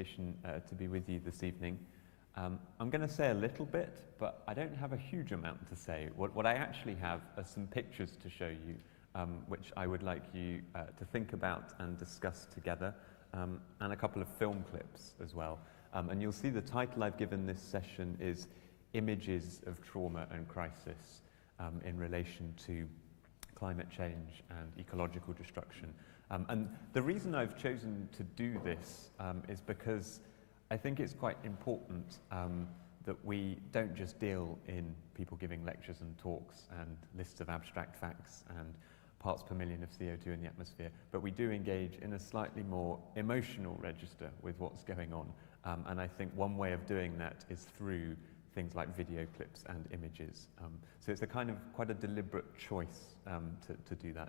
invitation to be with you this evening. I'm going to say a little bit, but I don't have a huge amount to say. What I actually have are some pictures to show you, which I would like you to think about and discuss together, and a couple of film clips as well. And you'll see the title I've given this session is Images of Trauma and Crisis in relation to climate change and ecological destruction. And the reason I've chosen to do this is because I think it's quite important that we don't just deal in people giving lectures and talks and lists of abstract facts and parts per million of CO2 in the atmosphere, but we do engage in a slightly more emotional register with what's going on. And I think one way of doing that is through things like video clips and images. So it's a kind of quite a deliberate choice to do that.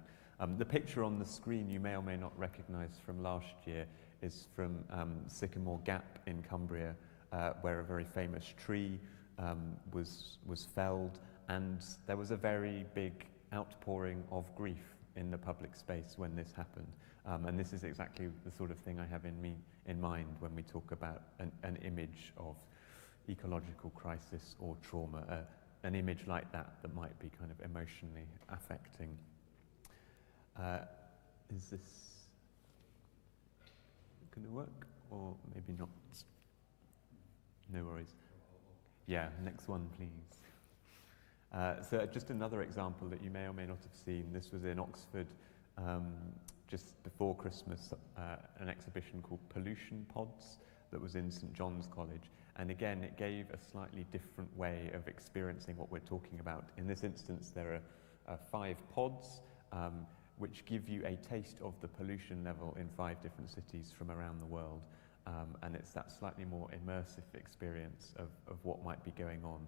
The picture on the screen you may or may not recognize from last year is from Sycamore Gap in Cumbria, where a very famous tree was felled, and there was a very big outpouring of grief in the public space when this happened. And this is exactly the sort of thing I have in mind when we talk about an image of ecological crisis or trauma, an image like that might be kind of emotionally affecting. Is this going to work, or maybe not? No worries. Yeah, next one, please. So just another example that you may or may not have seen. This was in Oxford just before Christmas, an exhibition called Pollution Pods that was in St John's College. And again, it gave a slightly different way of experiencing what we're talking about. In this instance, there are 5 pods which give you a taste of the pollution level in 5 different cities from around the world. And it's that slightly more immersive experience of what might be going on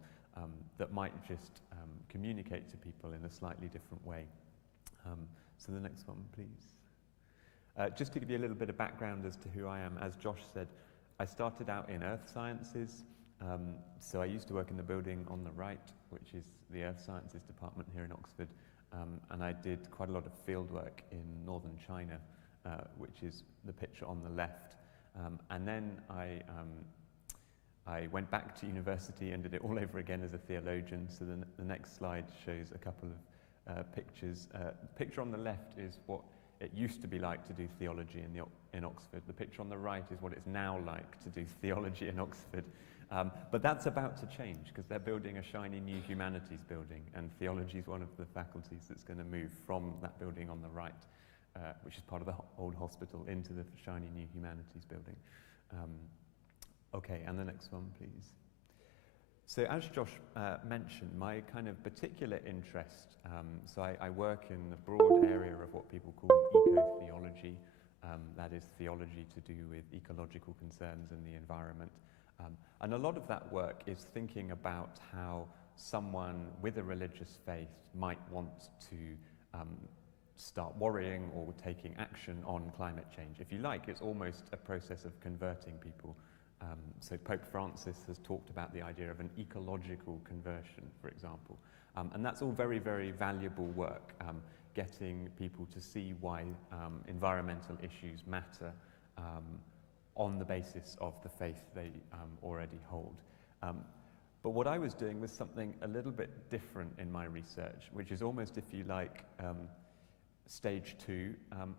that might just communicate to people in a slightly different way. So the next one, please. Just to give you a little bit of background as to who I am, as Josh said, I started out in earth sciences. So I used to work in the building on the right, which is the Earth Sciences department here in Oxford. And I did quite a lot of field work in northern China, which is the picture on the left. And then I went back to university and did it all over again as a theologian. So the next slide shows a couple of pictures. The picture on the left is what it used to be like to do theology in Oxford. The picture on the right is what it's now like to do theology in Oxford. But that's about to change because they're building a shiny new humanities building, and theology is one of the faculties that's going to move from that building on the right, which is part of the old hospital, into the shiny new humanities building. Okay, and the next one, please. So as Josh mentioned, my kind of particular interest, so I work in the broad area of what people call eco-theology, that is theology to do with ecological concerns in the environment. And a lot of that work is thinking about how someone with a religious faith might want to start worrying or taking action on climate change. If you like, it's almost a process of converting people. So Pope Francis has talked about the idea of an ecological conversion, for example. And that's all very, very valuable work, getting people to see why environmental issues matter on the basis of the faith they already hold. But what I was doing was something a little bit different in my research, which is almost, if you like, stage 2,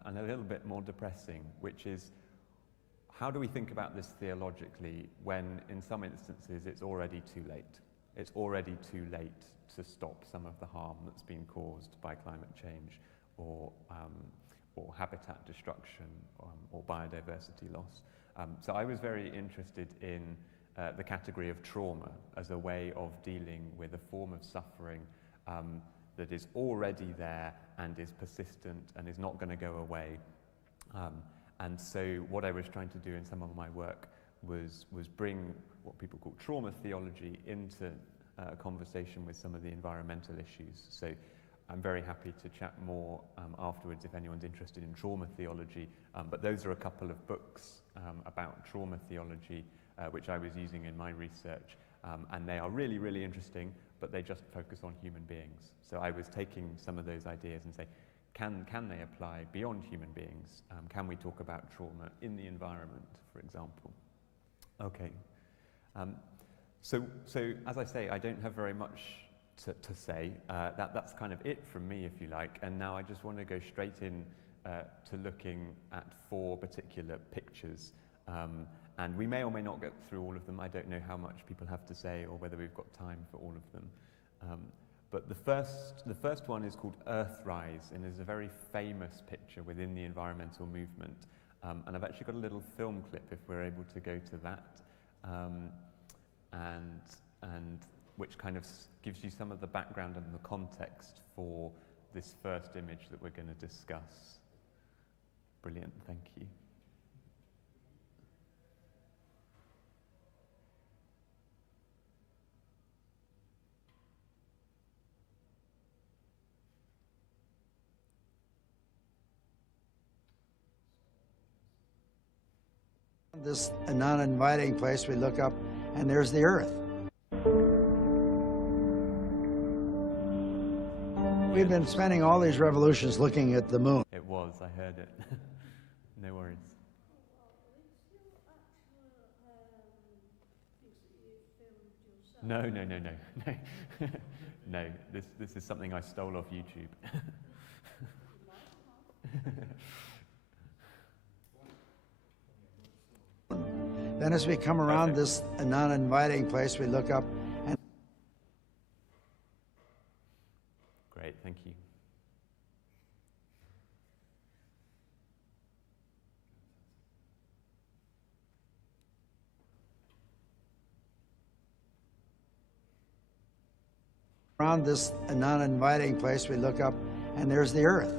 and a little bit more depressing, which is how do we think about this theologically when, in some instances, it's already too late? It's already too late to stop some of the harm that's been caused by climate change or habitat destruction or biodiversity loss. So I was very interested in the category of trauma as a way of dealing with a form of suffering that is already there and is persistent and is not going to go away. And so what I was trying to do in some of my work was bring what people call trauma theology into a conversation with some of the environmental issues. So I'm very happy to chat more afterwards if anyone's interested in trauma theology. But those are a couple of books about trauma theology which I was using in my research. And they are really, really interesting, but they just focus on human beings. So I was taking some of those ideas and say, can they apply beyond human beings? Can we talk about trauma in the environment, for example? Okay. So as I say, I don't have very much to say. That's kind of it from me, if you like. And now I just want to go straight in to looking at 4 particular pictures. And we may or may not get through all of them. I don't know how much people have to say or whether we've got time for all of them. But the first one is called Earthrise and is a very famous picture within the environmental movement. And I've actually got a little film clip if we're able to go to that. And which kind of gives you some of the background and the context for this first image that we're going to discuss. Brilliant, thank you. This non-inviting place, we look up and there's the Earth. We've been spending all these revolutions looking at the moon. It was, I heard it. No worries. No. No, this is something I stole off YouTube. Then as we come around this non-inviting place, we look up and... Great, thank you. Around this non-inviting place, we look up and there's the Earth.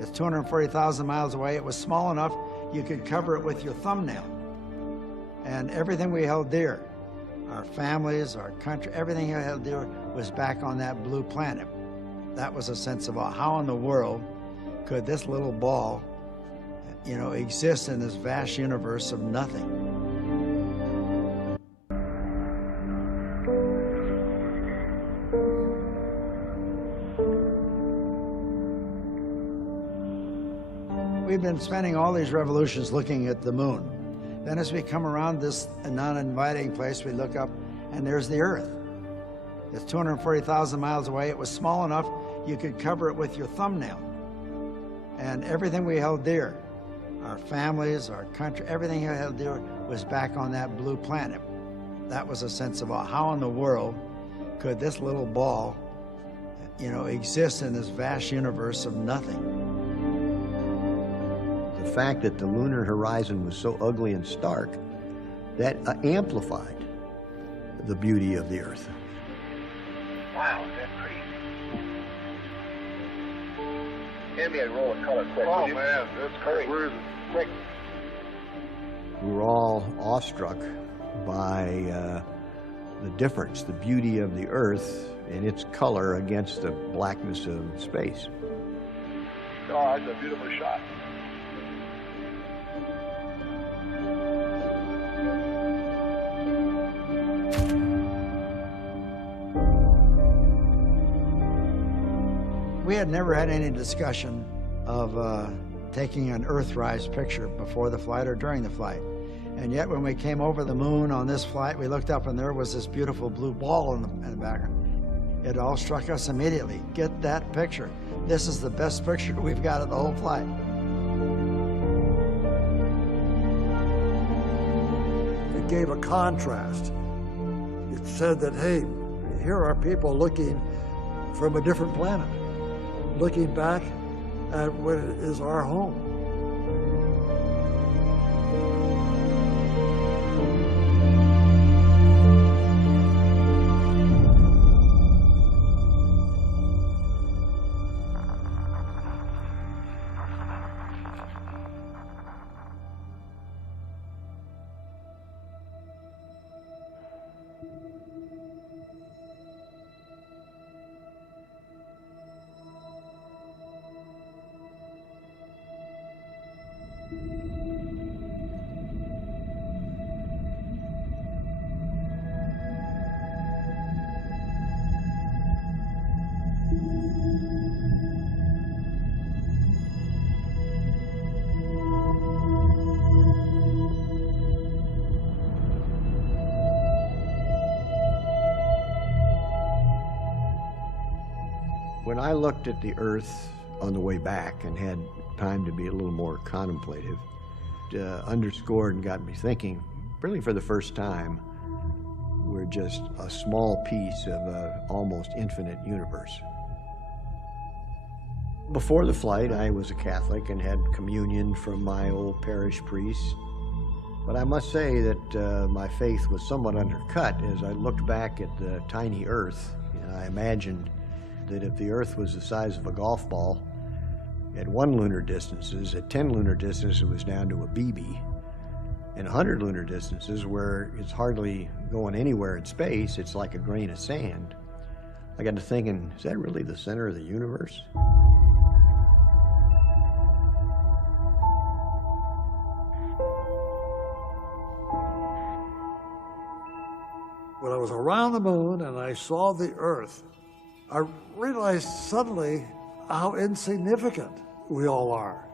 It's 240,000 miles away. It was small enough you could cover it with your thumbnail. And everything we held dear, our families, our country, everything we held dear was back on that blue planet. That was a sense of how in the world could this little ball, exist in this vast universe of nothing. We've been spending all these revolutions looking at the moon. Then as we come around this non-inviting place, we look up and there's the Earth. It's 240,000 miles away. It was small enough you could cover it with your thumbnail. And everything we held dear, our families, our country, everything we held dear was back on that blue planet. That was a sense of how in the world could this little ball, exist in this vast universe of nothing. The fact that the lunar horizon was so ugly and stark, that amplified the beauty of the Earth. Wow, that's pretty. Hand me a roll of color quick. Oh man, that's great. Where is it? Quick. We were all awestruck by the difference, the beauty of the Earth and its color against the blackness of space. Oh, that's a beautiful shot. We had never had any discussion of taking an Earthrise picture before the flight or during the flight. And yet when we came over the moon on this flight, we looked up and there was this beautiful blue ball in the background. It all struck us immediately. Get that picture. This is the best picture we've got of the whole flight. It gave a contrast. It said that, hey, here are people looking from a different planet, looking back at what is our home. When I looked at the Earth on the way back and had time to be a little more contemplative, it underscored and got me thinking, really for the first time, we're just a small piece of an almost infinite universe. Before the flight, I was a Catholic and had communion from my old parish priest. But I must say that my faith was somewhat undercut as I looked back at the tiny Earth, and I imagined that if the Earth was the size of a golf ball, at 1 lunar distances, at 10 lunar distances, it was down to a BB. And 100 lunar distances, where it's hardly going anywhere in space, it's like a grain of sand. I got to thinking, is that really the center of the universe? When I was around the moon and I saw the Earth, I realized suddenly how insignificant we all are.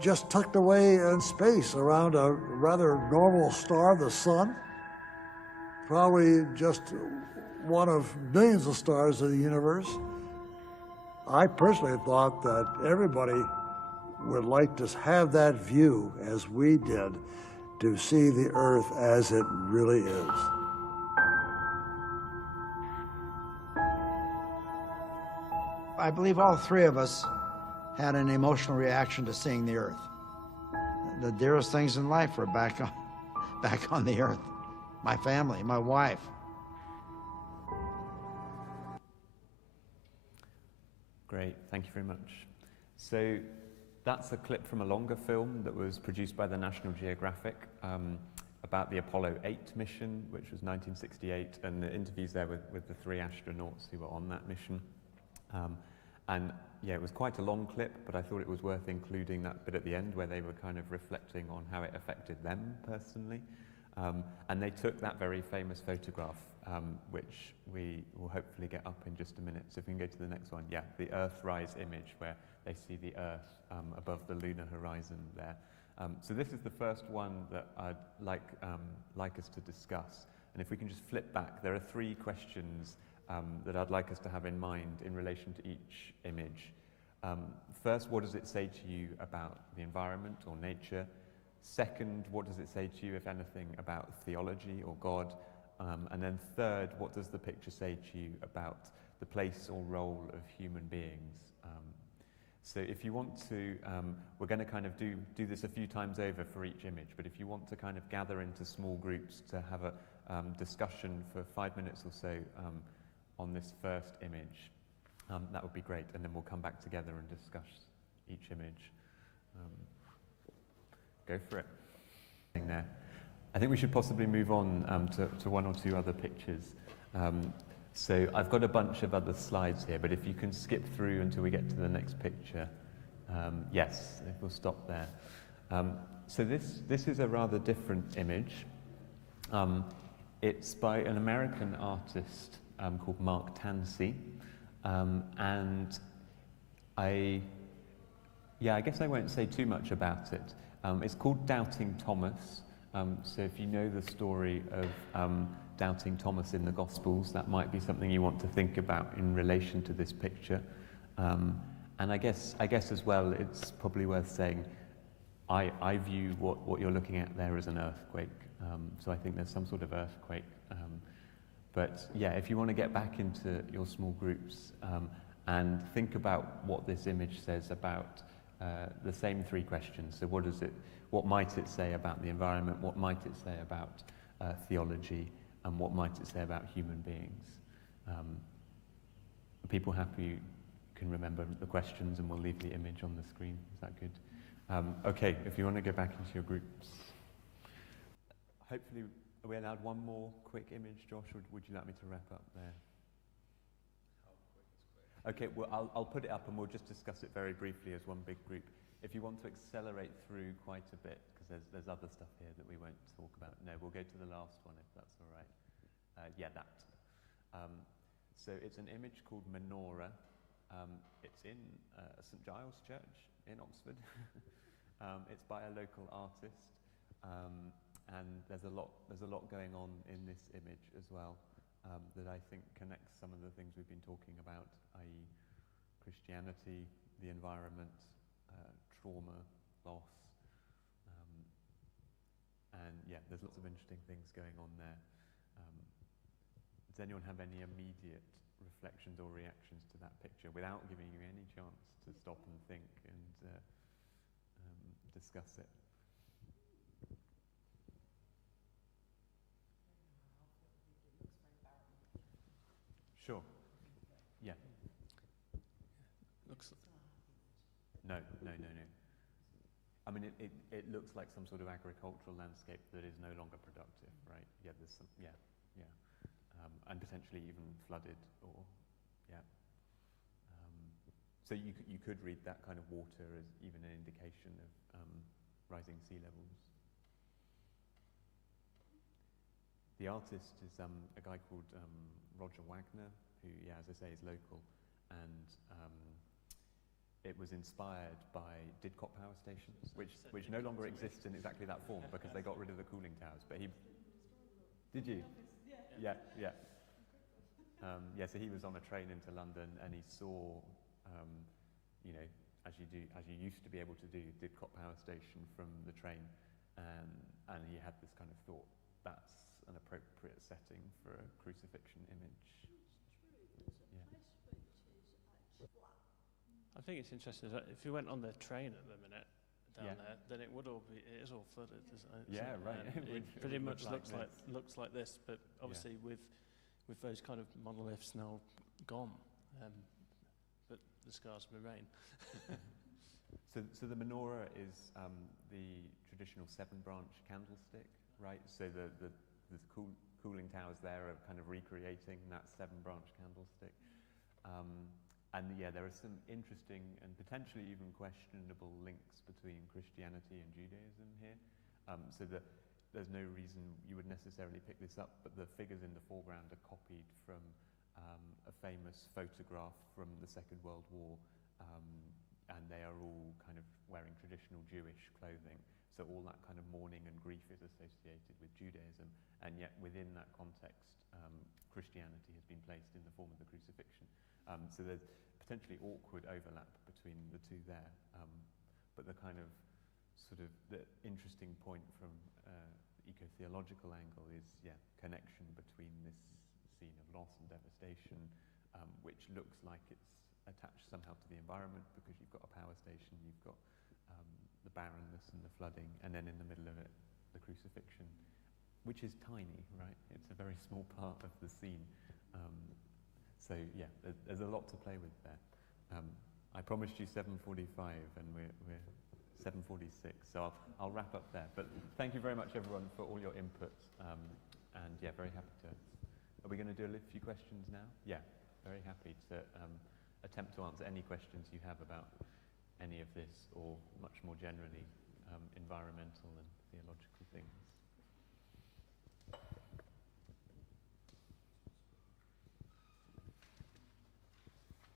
Just tucked away in space around a rather normal star, the sun. Probably just one of millions of stars in the universe. I personally thought that everybody would like to have that view, as we did, to see the Earth as it really is. I believe all three of us had an emotional reaction to seeing the Earth. The dearest things in life were back on the Earth. My family, my wife. Great, thank you very much. So that's a clip from a longer film that was produced by the National Geographic about the Apollo 8 mission, which was 1968, and the interviews there with the 3 astronauts who were on that mission. And yeah, it was quite a long clip, but I thought it was worth including that bit at the end where they were kind of reflecting on how it affected them personally. And they took that very famous photograph, which we will hopefully get up in just a minute. So if we can go to the next one. Yeah, the Earthrise image where they see the Earth above the lunar horizon there. So this is the first one that I'd like us to discuss. And if we can just flip back, there are 3 questions that I'd like us to have in mind in relation to each image. First, what does it say to you about the environment or nature? Second, what does it say to you, if anything, about theology or God? And then third, what does the picture say to you about the place or role of human beings? So if you want to, we're going to kind of do this a few times over for each image, but if you want to kind of gather into small groups to have a discussion for 5 minutes or so on this first image, that would be great, and then we'll come back together and discuss each image. Go for it. There. I think we should possibly move on to 1 or 2 other pictures. So I've got a bunch of other slides here, but if you can skip through until we get to the next picture. Yes, if we'll stop there. So this is a rather different image. It's by an American artist called Mark Tansey, and I guess I won't say too much about it. It's called Doubting Thomas. So if you know the story of Doubting Thomas in the Gospels, that might be something you want to think about in relation to this picture. And I guess as well, it's probably worth saying, I view what you're looking at there as an earthquake. So I think there's some sort of earthquake. But yeah, if you want to get back into your small groups and think about what this image says about the same 3 questions. So what might it say about the environment? What might it say about theology? And what might it say about human beings? People happy can remember the questions, and we'll leave the image on the screen. Is that good? Okay, if you want to go back into your groups. Hopefully, are we allowed 1 more quick image, Josh, or would you like me to wrap up there? Okay, well, I'll put it up and we'll just discuss it very briefly as one big group. If you want to accelerate through quite a bit, because there's other stuff here that we won't talk about. No, we'll go to the last one if that's all right. Yeah, that. So it's an image called Menorah. It's in St Giles Church in Oxford. It's by a local artist, and there's a lot going on in this image as well that I think connects some of the things we've been talking about, i.e. Christianity, the environment, trauma, loss, and yeah, there's lots of interesting things going on there. Does anyone have any immediate reflections or reactions to that picture without giving you any chance to stop and think and discuss it? Sure. Yeah. Looks. No. I mean, it looks like some sort of agricultural landscape that is no longer productive, right? Yeah, there's some, yeah. And potentially even flooded, or, yeah. So you could read that kind of water as even an indication of rising sea levels. The artist is a guy called Roger Wagner, who, yeah, as I say, is local, and it was inspired by Didcot power stations, which no longer exist in exactly that form because they got rid of the cooling towers. But he, did you? Yeah. So he was on a train into London and he saw, you know, as you used to be able to do, Didcot power station from the train, and he had this kind of thought, that's an appropriate setting for a crucifixion image. I think it's interesting that if you went on the train at the minute down there, then it is all flooded. Yeah, right. It pretty much looks like this, but obviously with those kind of monoliths now gone, but the scars remain. So the menorah is the traditional 7-branch candlestick, right? So the cooling towers there are kind of recreating that 7-branch candlestick. And yeah, there are some interesting and potentially even questionable links between Christianity and Judaism here. So there's no reason you would necessarily pick this up, but the figures in the foreground are copied from a famous photograph from the Second World War, and they are all kind of wearing traditional Jewish clothing. So all that kind of mourning and grief is associated with Judaism, and yet within that context, Christianity has been placed in the form of the crucifixion. So there's potentially awkward overlap between the two there, but the kind of sort of the interesting point from eco-theological angle is, connection between this scene of loss and devastation, which looks like it's attached somehow to the environment because you've got a power station, you've got the barrenness and the flooding, and then in the middle of it, the crucifixion, which is tiny, right? It's a very small part of the scene. So yeah, there's a lot to play with there. I promised you 7:45, and we're 7:46, so I'll wrap up there. But thank you very much, everyone, for all your input, and yeah, very happy to. Are we going to do a few questions now? Yeah, very happy to attempt to answer any questions you have about any of this, or much more generally in